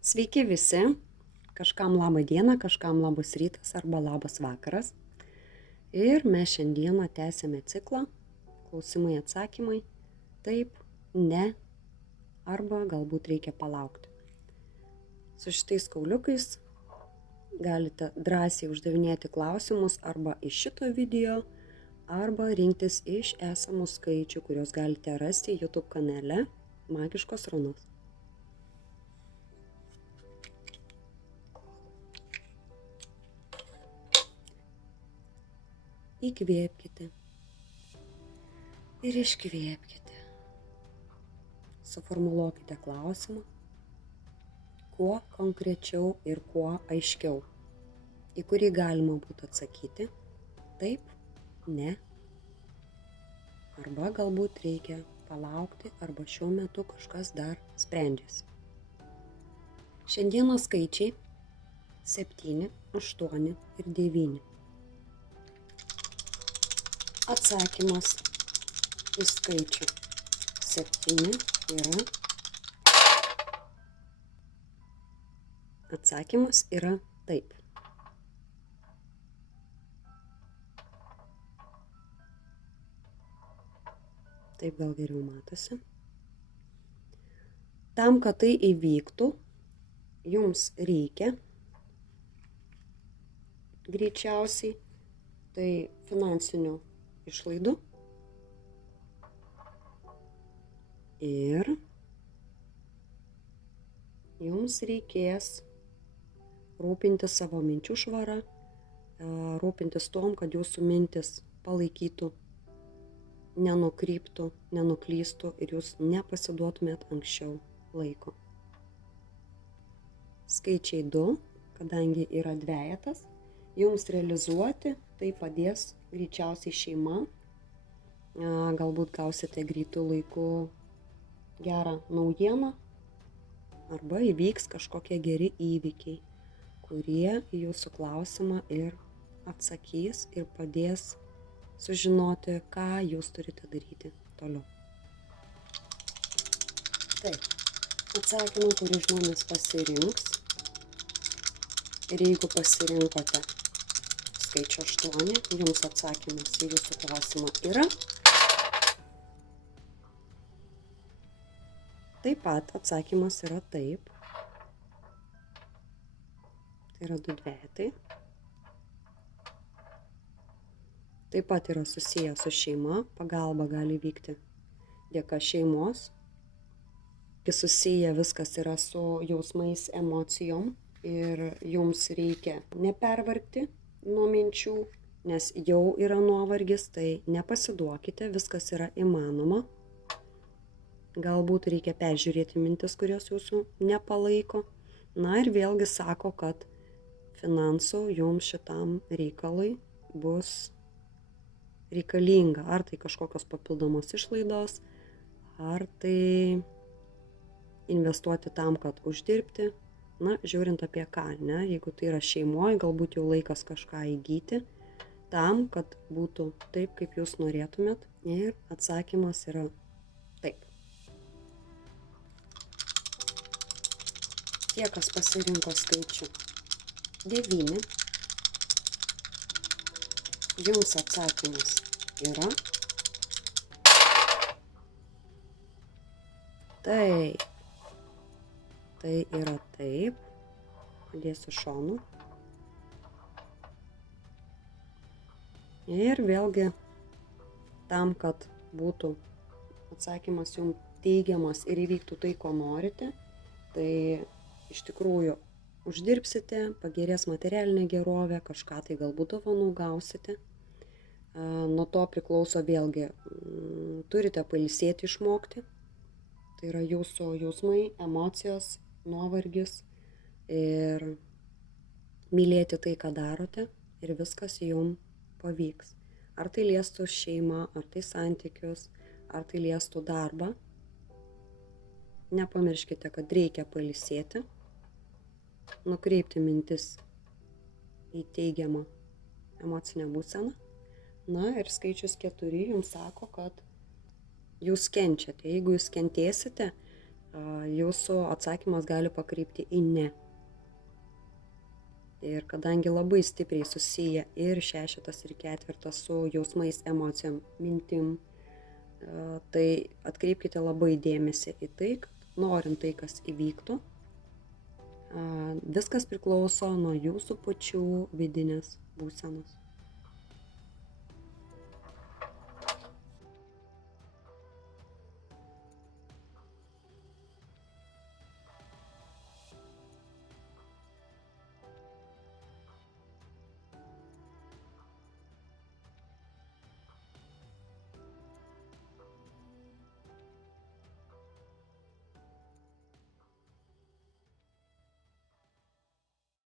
Sveiki visi, kažkam labą dieną, kažkam labas rytas arba labas vakaras. Ir mes šiandieną tęsėme ciklą klausimai atsakymai, taip, ne, arba galbūt reikia palaukti. Su šitais kauliukais galite drąsiai uždavinėti klausimus arba iš šito video, arba rinktis iš esamų skaičių, kuriuos galite rasti YouTube kanale Magiškos runos. Įkvėpkite ir iškvėpkite. Suformuluokite klausimą, kuo konkrečiau ir kuo aiškiau, į kurį galima būtų atsakyti taip, ne, arba galbūt reikia palaukti, arba šiuo metu kažkas dar sprendžiasi. Šiandienos skaičiai 7, 8 ir 9. Atsakymas į skaičių 7 yra. Atsakymas yra taip. Taip gal geriau matosi. Tam, kad tai įvyktų, jums reikia greičiausiai tai finansinių išlaidų ir jums reikės rūpintis savo minčių švara, rūpintis tom, kad jūsų mintis palaikytų, nenukryptų, nenuklystų ir jūs nepasiduotumėt anksčiau laiko. Skaičiai 2, kadangi yra dvejetas, jums realizuoti tai padės greičiausiai šeima. Galbūt gausite greitų laikų gerą naujieną arba įvyks kažkokie geri įvykiai, kurie į jūsų klausimą ir atsakys ir padės sužinoti, ką jūs turite daryti toliau. Taip, atsakymą, kurį žmonės pasirinks. Ir jeigu pasirinkote skaičių 8, jums atsakymas į jūsų klausimą yra. Taip pat atsakymas yra taip. Tai yra 2 dvejetai. Taip pat yra susiję su šeima, pagalba gali vykti dėka šeimos. Susiję viskas yra su jausmais, emocijom ir jums reikia nepervargti nuo minčių, nes jau yra nuovargis, tai nepasiduokite, viskas yra įmanoma. Galbūt reikia peržiūrėti mintis, kurios jūsų nepalaiko. Na ir vėlgi sako, kad finansų jums šitam reikalui bus reikalinga. Ar tai kažkokios papildomos išlaidos, ar tai investuoti tam, kad uždirbti. Na, žiūrint apie ką, ne? Jeigu tai yra šeimoje, galbūt jau laikas kažką įgyti, tam, kad būtų taip, kaip jūs norėtumėt. Ir atsakymas yra taip. Tie, kas pasirinko skaičių 9, jums atsakymas yra taip. Tai yra taip. Padėsiu šonu. Ir vėlgi tam, kad būtų atsakymas jums teigiamas ir įvyktų tai, ko norite, tai iš tikrųjų uždirbsite, pagerės materialinė gerovė, kažką tai galbūt dovanų gausite. Nuo to priklauso vėlgi, turite pailsėti išmokti. Tai yra jūsų jausmai, emocijos, nuovargis ir mylėti tai, ką darote ir viskas jums pavyks. Ar tai liestų šeimą, ar tai santykius, ar tai liestų darbą. Nepamirškite, kad reikia pailsėti, nukreipti mintis į teigiamą emocinę būseną. Na ir skaičius 4 jums sako, kad jūs kenčiate. Jeigu jūs kentėsite, jūsų atsakymas gali pakrypti į ne. Ir kadangi labai stipriai susiję ir 6 ir 4 su jausmais, emocijom, mintim, tai atkreipkite labai dėmesį į tai, kad norint tai, kas įvyktų, viskas priklauso nuo jūsų pačių vidinės būsenos.